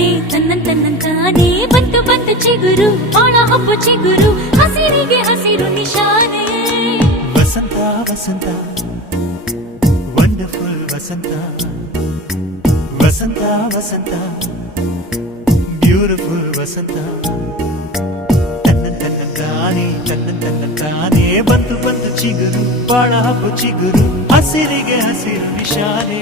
ತಾನೇ ತನ್ನಂತಾನೇ ಬಂತು ಬಂತು ಚಿಗುರು ಬಾಳ ಹಬ್ಬ ಚಿಗುರು ಹಸಿರಿಗೆ ಹಸಿರು ನಿಶಾನೆ ವಸಂತ ವಸಂತ ವಂಡರ್ಫುಲ್ ವಸಂತ ವಸಂತ ವಸಂತ ಬ್ಯೂಟಿಫುಲ್ ವಸಂತ ತನ್ನಂತಾನೇ ಬಂತು ಬಂತು ಚಿಗುರು ಬಾಳ ಹಬ್ಬ ಚಿಗುರು ಹಸಿರಿಗೆ ಹಸಿರು ನಿಶಾನೆ